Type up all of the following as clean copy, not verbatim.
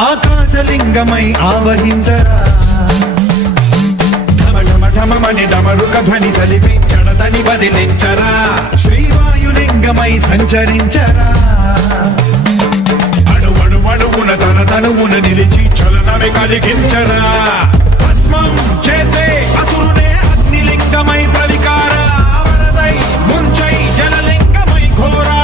ఆకాశలింగమై ఆవహించరా ఢమఢమఢమని డమరుక ధ్వని సలిపి జడదని బదిలించరా శ్రీవాయులింగమై సంచరించరా అణువణువున తన తనువున నిలిచి చలనమే కలిగించరా భస్మం చేసే అసురునే అగ్నిలింగమై ప్రవికారా వరదై ముంచై జలలింగమై ఘోరా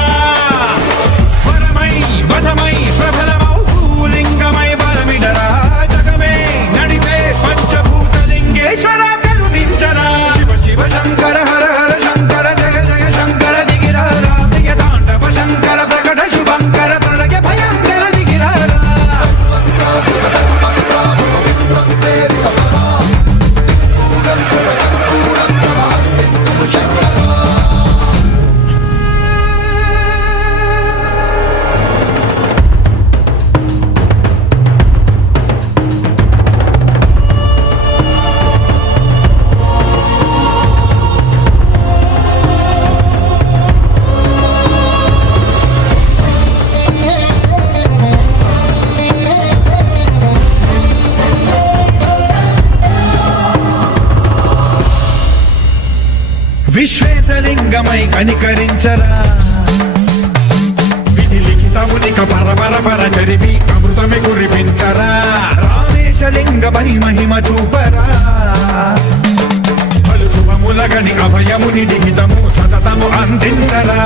వరమై వసమై ప్రబలమౌ భూలింగమై బలమిడరా జగమే నడిపే పంచభూతలింగేశ్వర కరుణించరా శివ శివ శంకర హర హర శంకర జయ జయ శంకర దిగిరారా ప్రియ తాండవ శంకర ప్రకట శుభంకర ప్రళయ భయంకర దిగిరారా విశ్వేశలింగమై కనికరించరా విధి లిఖితమునిక పరపర జరిపి అమృతమి కురిపించరా రామేశలింగమై మహిమ చూపరా పలు శుభములగని అభయముని లిఖితము సతతము అందించరా